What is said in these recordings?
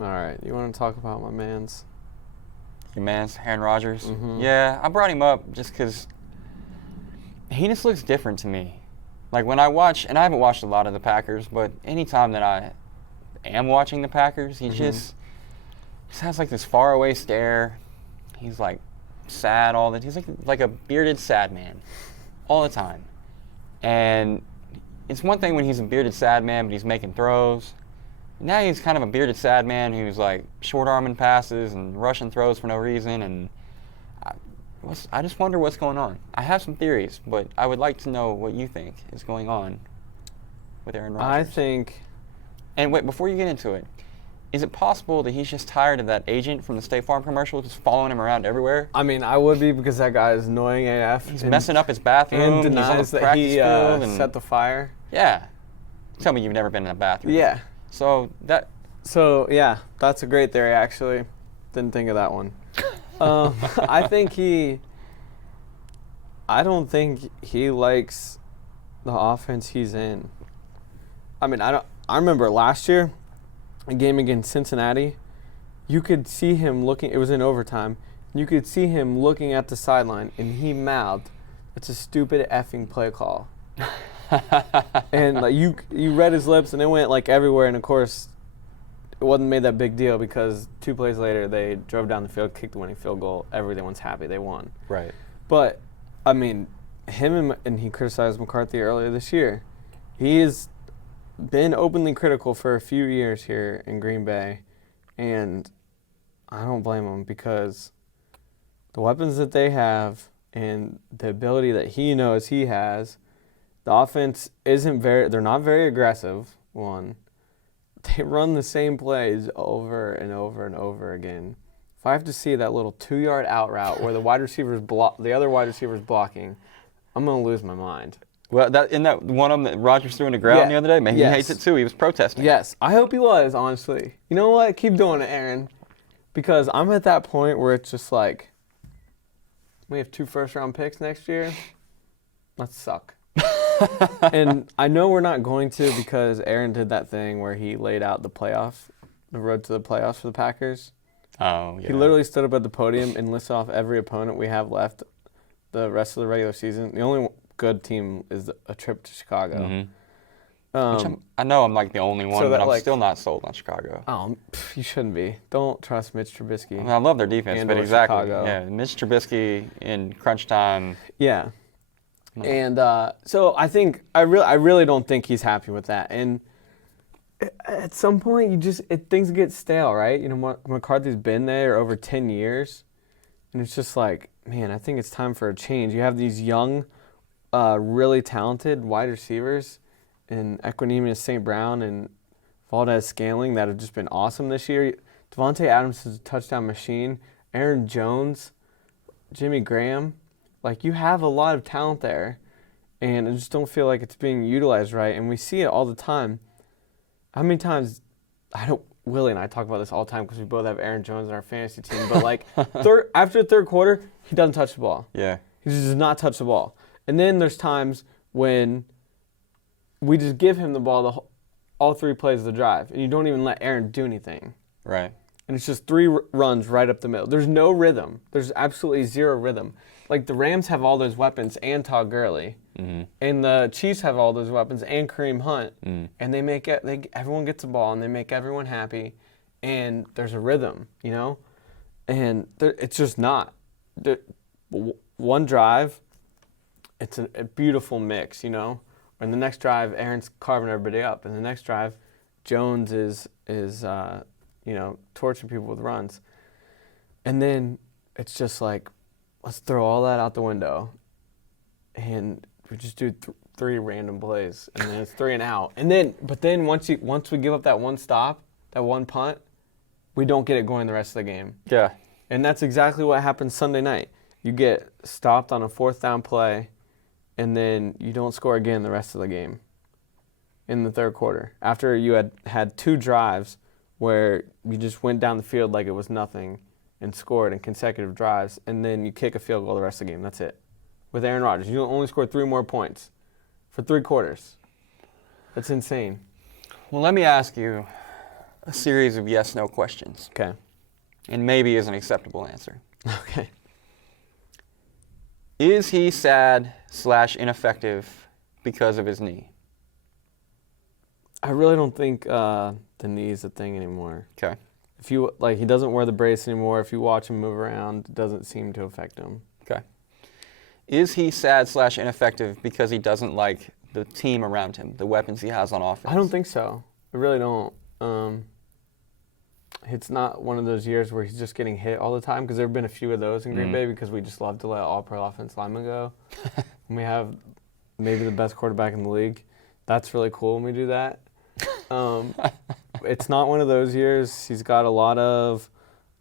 All right, you want to talk about my man's? Your man's Aaron Rodgers. Mm-hmm. Yeah, I brought him up just because he just looks different to me. Like when I watch, and I haven't watched a lot of the Packers, but anytime that I am watching the Packers, he just has like this faraway stare. He's like sad all the time. He's like a bearded sad man all the time. And it's one thing when he's a bearded sad man, but he's making throws. Now he's kind of a bearded sad man who's like short-arming passes and rushing throws for no reason. And I just wonder what's going on. I have some theories, but I would like to know what you think is going on with Aaron Rodgers. I think. And wait, before you get into it, is it possible that he's just tired of that agent from the State Farm commercial just following him around everywhere? I mean, I would be because that guy is annoying AF. He's messing up his bathroom. And he's on denies the that practice he field and set the fire. Yeah. Tell me you've never been in a bathroom. Yeah. So yeah, that's a great theory, actually. Didn't think of that one. I don't think he likes the offense he's in. I mean, I remember last year, a game against Cincinnati, you could see him looking, it was in overtime, you could see him looking at the sideline, and he mouthed, "It's a stupid effing play call." And like you read his lips, and it went like everywhere, and of course, it wasn't made that big deal because 2 plays later, they drove down the field, kicked the winning field goal. Everyone's happy. They won. Right. But, I mean, and he criticized McCarthy earlier this year. He has been openly critical for a few years here in Green Bay, and I don't blame him because the weapons that they have and the ability that he knows he has, the offense they're not very aggressive, one. They run the same plays over and over and over again. If I have to see that little 2-yard out route where the other wide receiver's blocking, I'm going to lose my mind. Well, that one of them that Rodgers threw in the ground the other day, man, he hates it too. He was protesting. Yes, I hope he was, honestly. You know what? Keep doing it, Aaron. Because I'm at that point where it's just like, we have 2 first-round picks next year. Let's suck. And I know we're not going to because Aaron did that thing where he laid out the road to the playoffs for the Packers. Oh, yeah. He literally stood up at the podium and listed off every opponent we have left the rest of the regular season. The only good team is a trip to Chicago. Mm-hmm. I know I'm like the only one, but I'm still not sold on Chicago. Oh, you shouldn't be. Don't trust Mitch Trubisky. I mean, I love their defense, but exactly. Chicago. Yeah, Mitch Trubisky in crunch time. Yeah. And so I think I really don't think he's happy with that. And at some point, things get stale, right? You know, McCarthy's been there over 10 years, and it's just like, man, I think it's time for a change. You have these young, really talented wide receivers, in Equanimeous St. Brown and Valdez-Scantling that have just been awesome this year. Devontae Adams is a touchdown machine. Aaron Jones, Jimmy Graham. Like, you have a lot of talent there, and I just don't feel like it's being utilized right, and we see it all the time. How many times, Willie and I talk about this all the time because we both have Aaron Jones in our fantasy team, but like after the third quarter, he doesn't touch the ball. Yeah. He just does not touch the ball. And then there's times when we just give him the ball all 3 plays of the drive, and you don't even let Aaron do anything. Right. And it's just 3 runs right up the middle. There's no rhythm. There's absolutely zero rhythm. Like, the Rams have all those weapons and Todd Gurley. Mm-hmm. And the Chiefs have all those weapons and Kareem Hunt. Mm. And everyone gets the ball, and they make everyone happy. And there's a rhythm, you know? And it's just not. One drive, it's a beautiful mix, you know? And the next drive, Aaron's carving everybody up. And the next drive, Jones is torching people with runs. And then it's just like, let's throw all that out the window. And we just do 3 random plays. And then it's 3 and out. But then once we give up that one stop, that one punt, we don't get it going the rest of the game. Yeah. And that's exactly what happened Sunday night. You get stopped on a 4th down play, and then you don't score again the rest of the game in the third quarter. After you had 2 drives where you just went down the field like it was nothing and scored in consecutive drives, and then you kick a field goal the rest of the game. That's it. With Aaron Rodgers, you only scored 3 more points for 3 quarters. That's insane. Well, let me ask you a series of yes/no questions. Okay. And maybe is an acceptable answer. Okay. Is he sad/ineffective because of his knee? I really don't think the knee is a thing anymore. Okay. If you he doesn't wear the brace anymore. If you watch him move around, it doesn't seem to affect him. Okay. Is he sad/ineffective because he doesn't like the team around him, the weapons he has on offense? I don't think so. I really don't. It's not one of those years where he's just getting hit all the time, because there have been a few of those in Green Bay because we just love to let all-pro offense linemen go. And we have maybe the best quarterback in the league. That's really cool when we do that. It's not one of those years. He's got a lot of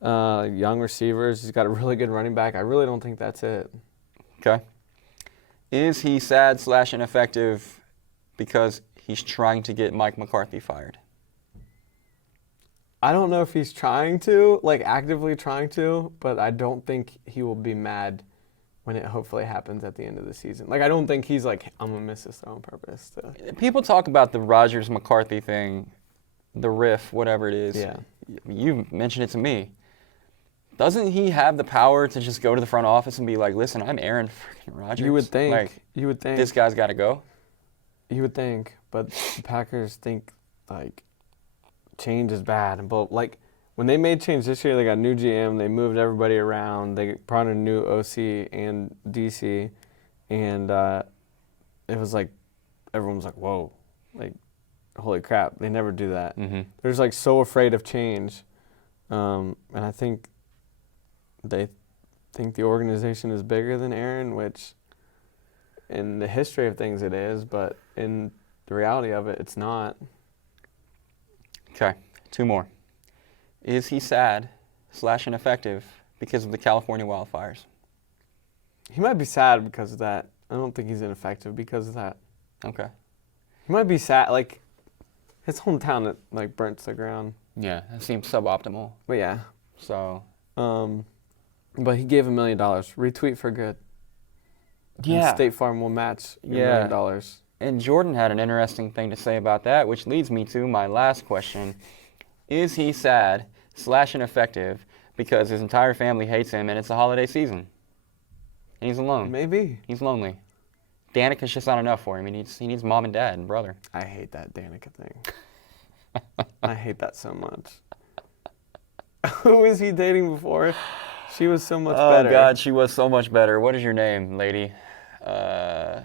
young receivers. He's got a really good running back. I really don't think that's it. Okay. Is he sad/ineffective because he's trying to get Mike McCarthy fired? I don't know if he's trying to, actively trying to, but I don't think he will be mad when it hopefully happens at the end of the season. I don't think he's I'm going to miss this throw on purpose. People talk about the Rodgers-McCarthy thing, the riff, whatever it is. Yeah. You mentioned it to me. Doesn't he have the power to just go to the front office and be like, listen, I'm Aaron freaking Rodgers? You would think. This guy's got to go? You would think, but the Packers think, change is bad. But, when they made change this year, they got a new GM, they moved everybody around, they brought in a new OC and DC, and it was everyone was whoa, holy crap, they never do that. Mm-hmm. They're just, so afraid of change. And I think they think the organization is bigger than Aaron, which in the history of things it is, but in the reality of it, it's not. Okay, 2 more. Is he sad/ineffective because of the California wildfires? He might be sad because of that. I don't think he's ineffective because of that. Okay. He might be sad, his hometown that burnt to the ground. Yeah, that seems suboptimal. But yeah. So. But he gave $1 million. Retweet for good. Yeah. And State Farm will match your $1 million. And Jordan had an interesting thing to say about that, which leads me to my last question. Is he sad/ineffective because his entire family hates him and it's the holiday season? And he's alone. Maybe. He's lonely. Danica's just not enough for him. He needs mom and dad and brother. I hate that Danica thing. I hate that so much. Who was he dating before? She was so much better. Oh, God, she was so much better. What is your name, lady? I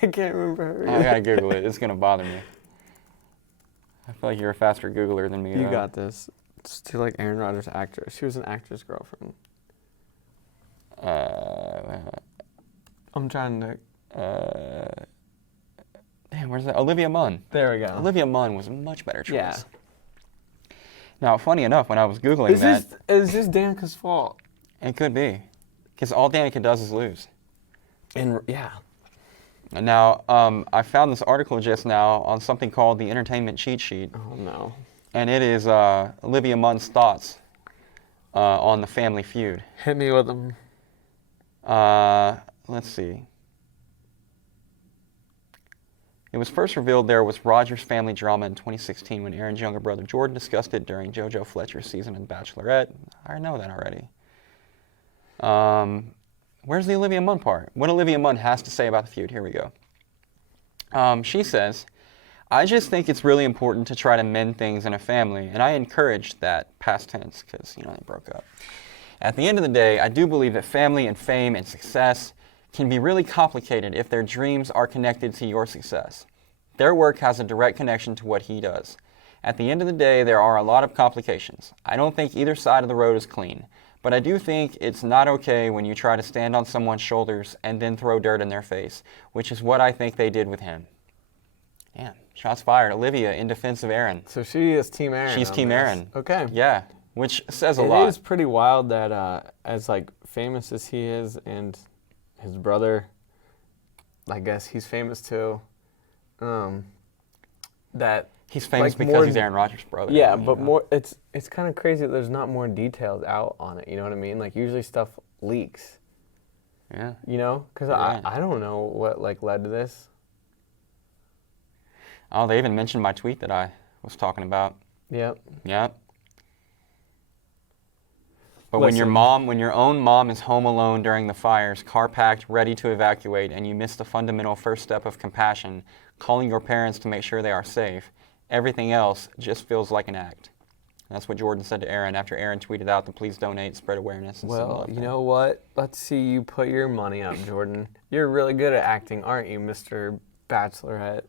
can't remember her. I gotta Google it. It's gonna bother me. I feel like you're a faster Googler than me. You got this. Just do Aaron Rodgers actress. She was an actress girlfriend. I'm trying to. Damn, where's that? Olivia Munn. There we go. Olivia Munn was a much better choice. Yeah. Now, funny enough, when I was Googling Is this Danica's fault? It could be. Because all Danica does is lose. And yeah. Now, I found this article just now on something called the Entertainment Cheat Sheet. Oh, no. And it is Olivia Munn's thoughts on the Family Feud. Hit me with them. Let's see. It was first revealed there was Rodgers family drama in 2016 when Aaron's younger brother Jordan discussed it during JoJo Fletcher's season in Bachelorette. I know that already. Where's the Olivia Munn part? What Olivia Munn has to say about the feud. Here we go. She says, I just think it's really important to try to mend things in a family, and I encourage that, past tense, because, they broke up. At the end of the day, I do believe that family and fame and success can be really complicated if their dreams are connected to your success. Their work has a direct connection to what he does. At the end of the day, there are a lot of complications. I don't think either side of the road is clean, but I do think it's not okay when you try to stand on someone's shoulders and then throw dirt in their face, which is what I think they did with him. Yeah, shots fired. Olivia in defense of Aaron. So she is Team Aaron. She's Team Aaron. Okay. Yeah, which says a lot. It is pretty wild that as famous as he is and his brother, I guess he's famous too, that he's famous because he's Aaron Rodgers' brother. Yeah, but more it's kind of crazy that there's not more details out on it, you know what I mean? Usually stuff leaks. Yeah. Because I don't know what led to this. Oh, they even mentioned my tweet that I was talking about. Yep. Yep. But when your own mom is home alone during the fires, car packed, ready to evacuate, and you miss the fundamental first step of compassion, calling your parents to make sure they are safe, everything else just feels like an act. That's what Jordan said to Aaron after Aaron tweeted out the please donate, spread awareness. And Well, you know what? Let's see you put your money up, Jordan. You're really good at acting, aren't you, Mr. Bachelorette?